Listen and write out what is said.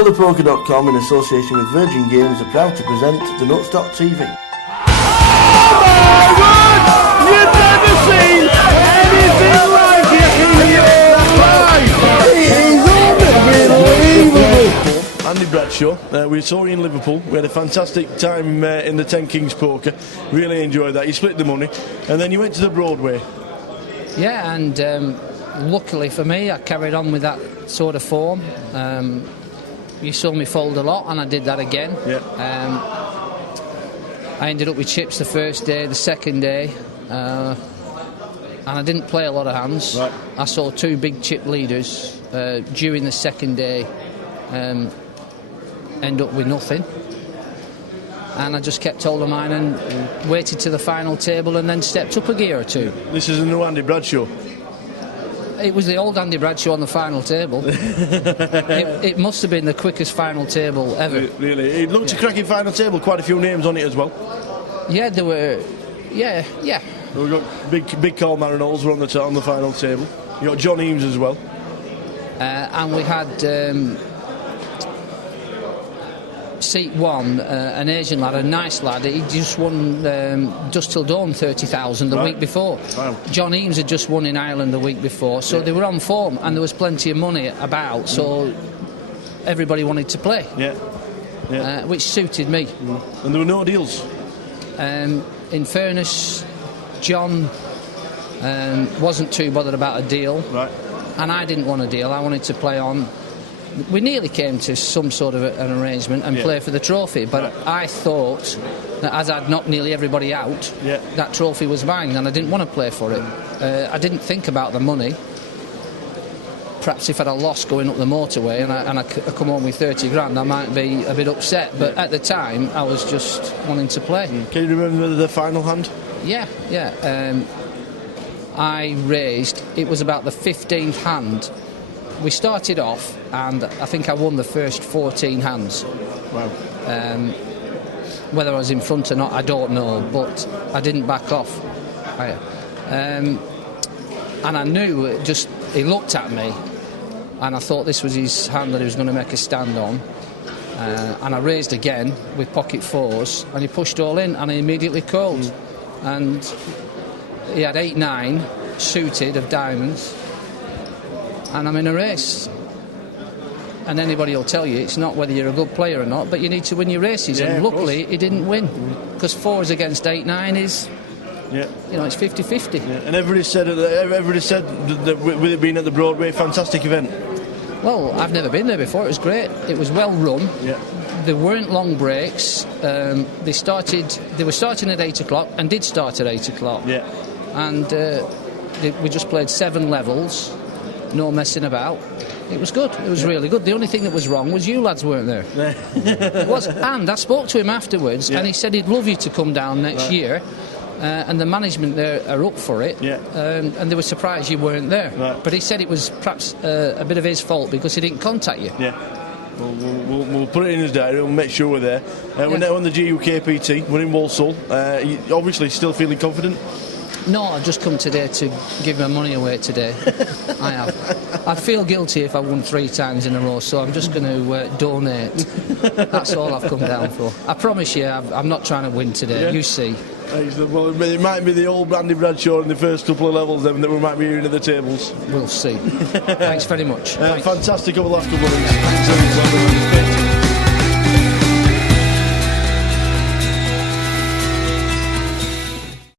KnowThePoker.com, in association with Virgin Games, are proud to present the Nuts.tv. You've never seen anything like it in your life! It is unbelievable! Andy Bradshaw, we saw you in Liverpool. We had a fantastic time in the 10 Kings poker. Really enjoyed that. You split the money, and then you went to the Broadway. Yeah, and luckily for me, I carried on with that sort of form. You saw me fold a lot, and I did that again. Yeah. I ended up with chips the first day, the second day, and I didn't play a lot of hands. Right. I saw two big chip leaders during the second day end up with nothing. And I just kept hold of mine and waited to the final table and then stepped up a gear or two. This is the new Andy Bradshaw. It was the old Andy Bradshaw on the final table. it must have been the quickest final table ever. Really? It looked a cracking final table, quite a few names on it as well. Yeah, there were... Yeah. We got big Carl Marinols were on the final table. You got John Eames as well. And we had... seat one, an Asian lad, a nice lad. He just won Dust Till Dawn 30,000 the week before. Wow. John Eames had just won in Ireland the week before, so they were on form and there was plenty of money about, so everybody wanted to play. Yeah. Which suited me. And there were no deals. In fairness, John wasn't too bothered about a deal, Right. and I didn't want a deal. I wanted to play on. We nearly came to some sort of an arrangement and play for the trophy, but I thought that as I'd knocked nearly everybody out, that trophy was mine, and I didn't want to play for it. I didn't think about the money. Perhaps if I'd have lost going up the motorway and I come home with 30 grand, I might be a bit upset, but at the time I was just wanting to play. Can you remember the final hand? Yeah. I raised, it was about the 15th hand. We started off, and I think I won the first 14 hands. Wow. Whether I was in front or not, I don't know, but I didn't back off. And I knew, he looked at me, and I thought this was his hand that he was going to make a stand on. And I raised again with pocket fours, and he pushed all in, and I immediately called. And he had 8-9 suited of diamonds. And I'm in a race. And anybody will tell you it's not whether you're a good player or not, but you need to win your races. And luckily, he didn't win. Because 4s against 8-9 is, it's 50-50. Yeah. And everybody said that with it being at the Broadway, fantastic event. Well, I've never been there before. It was great. It was well run. Yeah. There weren't long breaks. They were starting at 8 o'clock and did start at 8 o'clock. Yeah. And we just played 7 levels. No messing about. It was good. It was really good. The only thing that was wrong was you lads weren't there. It was. And I spoke to him afterwards, and he said he'd love you to come down next year. And the management there are up for it. Yeah. And they were surprised you weren't there. Right. But he said it was perhaps a bit of his fault because he didn't contact you. Yeah. We'll put it in his diary. We'll make sure we're there. We're now on the GukPT. We're in Walsall. You obviously still feeling confident? No, I've just come today to give my money away today. I have. I'd feel guilty if I won 3 times in a row, so I'm just going to donate. That's all I've come down for. I promise you, I'm not trying to win today. Yeah. You see. Well, it might be the old Andy Bradshaw in the first couple of levels then that we might be hearing at the tables. We'll see. Thanks very much. Fantastic over the last couple of weeks.